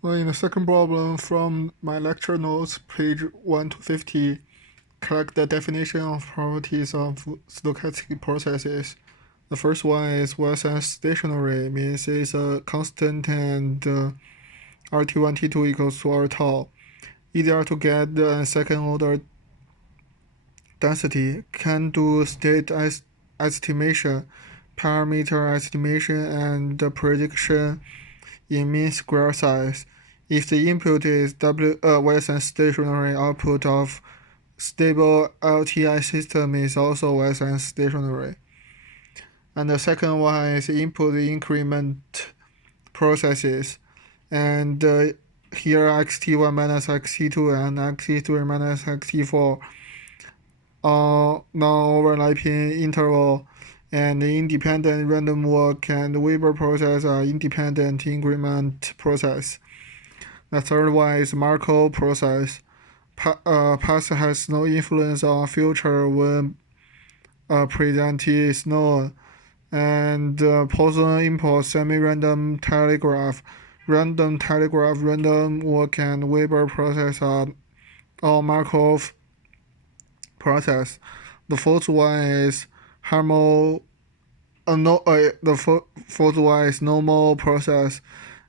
Well, in the second problem from my lecture notes, page 1 to 50, collect the definition of properties of stochastic processes. The first one is Wilson stationary, means it's a constant and RT1, T2 equals to R tau. Easier to get the second order density, can do state estimation, parameter estimation, and prediction in mean square size. If the input is Wilson stationary, output of stable LTI system is also Wilson stationary. And the second one is input increment processes. And here xt1 minus xt2 and xt3 minus xt4 are non-overlapping interval, and independent random walk and Weber process are independent increment process. The third one is Markov process. Past has no influence on future when present is known. And Poisson impulse semi-random telegraph, random telegraph, random walk, and Weber process are all Markov process. The fourth one is the fourth one is normal process,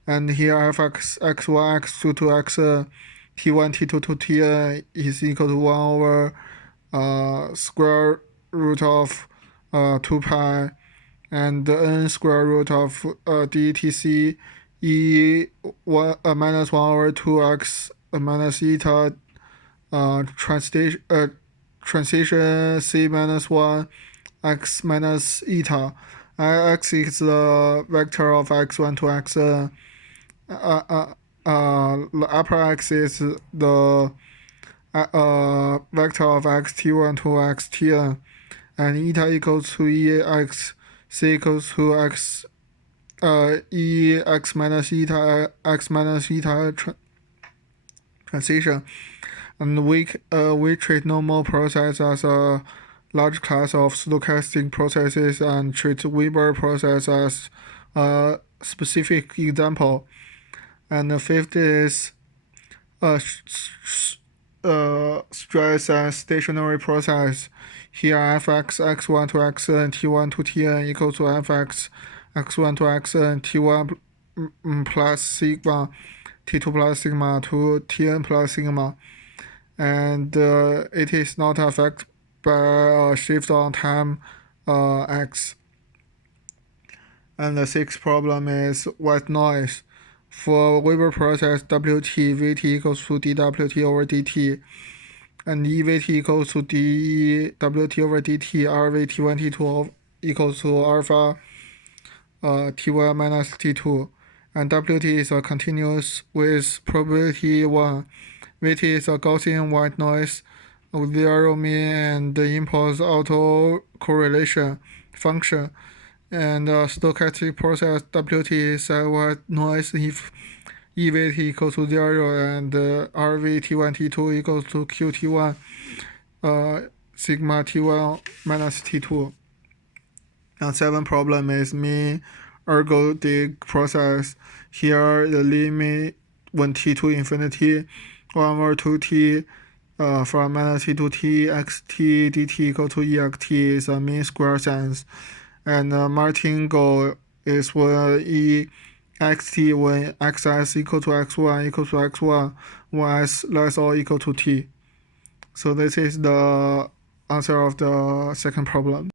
and here fx x1 x2 to x t1 t2 to tn is equal to 1 over square root of 2 pi and n square root of dtc minus 1 over 2x minus eta transition c minus 1 x minus eta. X is the vector of x1 to xn. The upper x is the vector of xt1 to xtn, and eta equals to ex, c equals to x ex minus eta transition. And we treat normal process as a large class of stochastic processes and treat Weber process as a specific example. And the fifth is stress and stationary process. Here fx x1 to xn t1 to tn equals to fx x1 to xn t1 plus sigma t2 plus sigma to tn plus sigma. And it is not affected by a shift on time x. And the sixth problem is white noise. For Weber process, Wt Vt equals to dWt over dt, and EVT equals to dWt over dt, RVT1 T2 equals to alpha T1 minus T2, and Wt is a continuous with probability 1. Vt is a Gaussian white noise with zero mean and impulse autocorrelation function. And stochastic process Wt is a white noise if EVT equals to 0 and RVT1 T2 equals to QT1 sigma T1 minus T2. And seventh problem is mean ergodic process. Here the limit when t to infinity 1 over 2t from minus t to t xt dt equal to ext is a mean square sense. And martingale is when ext when xs equal to x1 equal to x1 when s less or equal to t. So this is the answer of the second problem.